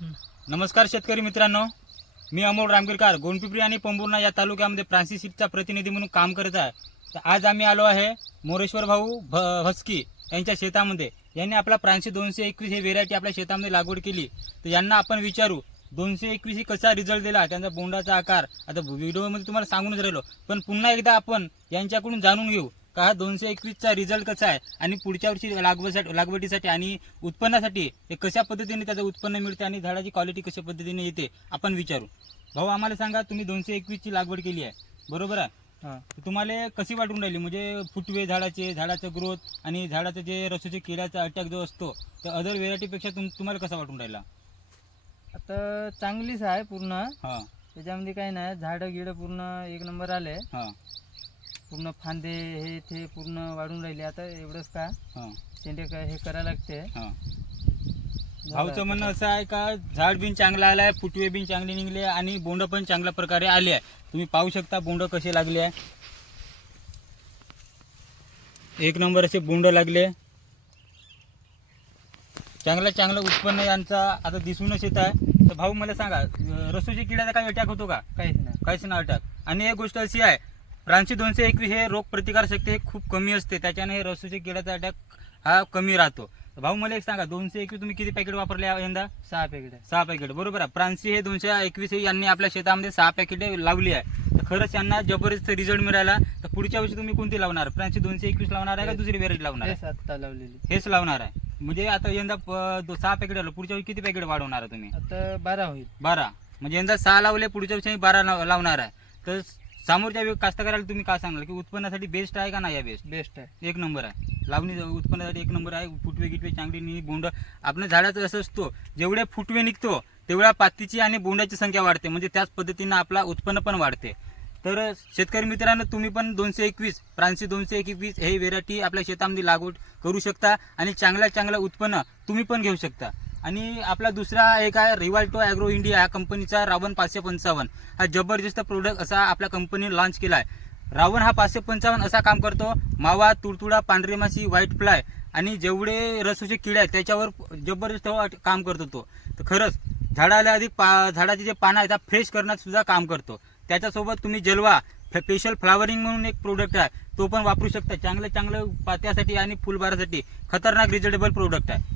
नमस्कार शेतकरी मित्रांनो, मी अमोल रामगिरकर गोंडपिंपरी आणि पंपूर्णा या तालुक्यामध्ये फ्रान्सिस सीडचा प्रतिनिधी म्हणून काम करत आहे। तर आज आम्ही आलो आहे मोरेश्वर भाऊ भस्की यांच्या शेतामध्ये। यांनी आपला फ्रान्सिस 221 ही व्हेरायटी आपल्या शेतामध्ये लागवड केली। तर यांना आपण विचारू 221 ही कसा रिझल्ट दिला, त्यांचा बोंडाचा आकार आता व्हिडिओमध्ये तुम्हाला सांगूनच राहिलो, पण पुन्हा एकदा आपण यांच्याकडून जाणून घेऊ का 221चा रिझल्ट कसा आहे आणि पुढच्या वर्षी लागवडीसाठी आणि उत्पन्नासाठी हे कशा पद्धतीने त्याचं उत्पन्न मिळते आणि झाडाची क्वालिटी कशा पद्धतीने येते आपण विचारू। भाऊ आम्हाला सांगा, तुम्ही 221ची लागवड केली आहे बरोबर आहे? तर तुम्हाला कशी वाटून राहिली, म्हणजे फुटवे झाडाचं ग्रोथ आणि झाडाचं जे रसाचे किड्याचा अटॅक जो असतो तर अदर व्हेरायटीपेक्षा तुम्हाला कसा वाटून राहिला? आता चांगलीच आहे पूर्ण। हां त्याच्यामध्ये काही नाही, झाडं गिडं पूर्ण एक नंबर आले, हां पूर्ण फांदे हे ते पूर्ण वाढून राहिले। आता एवढंच का हां शेंडे काय हे करायला लागते। हां भाऊचं म्हणणं असं आहे का झाड बिन चांगला आलाय, फुटवे बिन चांगले निघले आणि बोंड पण चांगल्या प्रकारे आले आहे। तुम्ही पाहू शकता बोंड कसे लागले आहे, एक नंबर असे बोंड लागले। चांगलं उत्पन्न यांचा आता दिसूनच येत आहे। तर भाऊ मला सांगा, रसोच्या किड्याचा काही अटॅक होतो का? काहीच नाही अटॅक। आणि एक गोष्ट अशी आहे, फ्रान्सिस 221 हे रोग प्रतिकारशक्ती हे खूप कमी असते, त्याच्याने हे रसोच्या किड्याचा अटॅक हा कमी राहतो। भाऊ मला एक सांगा, 221 तुम्ही किती पॅकेट वापरले यंदा? 6 पॅकेट। 6 पॅकेट बरोबर आहे। फ्रान्सिस हे 221 यांनी आपल्या शेतामध्ये 6 पॅकेट लावली आहे। तर खरंच यांना जबरदस्त रिझल्ट मिळाला। तर पुढच्या वर्षी तुम्ही कोणती लावणार? फ्रान्सिस 221 लावणार आहे का दुसरी व्हेरायटी लावणार आहे? आता लावलेली हेच लावणार आहे। म्हणजे आता यंदा 6 पॅकेट आलं, पुढच्या वर्षी किती पॅकेट वाढवणार आहे तुम्ही? आता 12 होईल। 12 म्हणजे यंदा 6 लावले, पुढच्या वर्षी 12 लावणार आहे। तर समोरच्या कास्तकाराला तुम्ही काय सांगणार की उत्पन्नासाठी बेस्ट आहे का नाही? बेस्ट आहे, एक नंबर आहे। लावणी उत्पन्नासाठी एक नंबर आहे। फुटवे गिटवे चांगली नि बोंड आपल्या झाडाचं असं असतो, जेवढे फुटवे निघतो तेवढ्या पातीची आणि बोंडाची संख्या वाढते, म्हणजे त्याच पद्धतीनं आपला उत्पन्न पण वाढते। तर शेतकरी मित्रांनो, तुम्ही पण 221 फ्रान्सिस 221 हे व्हेरायटी आपल्या शेतामध्ये लागवड करू शकता आणि चांगलं उत्पन्न तुम्ही पण घेऊ शकता। आणि आपला दुसरा एक आहे रिवाल्टो ॲग्रो इंडिया या कंपनीचा रावण 555 हा जबरदस्त प्रोडक्ट असा आपल्या कंपनीने लॉन्च केला आहे। रावण हा 555 असा काम करतो, मावा, तुडतुडा, पांढरी माशी, व्हाईट फ्लाय आणि जेवढे रसाचे किडे आहेत त्याच्यावर जबरदस्त काम करतो तो। तर खरंच झाडाला अधिक झाडाचे जे पानं आहेत त्या फ्रेश करण्यात सुद्धा काम करतो। त्याच्यासोबत तुम्ही जलवा स्पेशल फ्लावरिंग म्हणून एक प्रोडक्ट आहे, तो पण वापरू शकता। चांगलं पात्यासाठी आणि फुलबारासाठी खतरनाक रिजनेबल प्रोडक्ट आहे।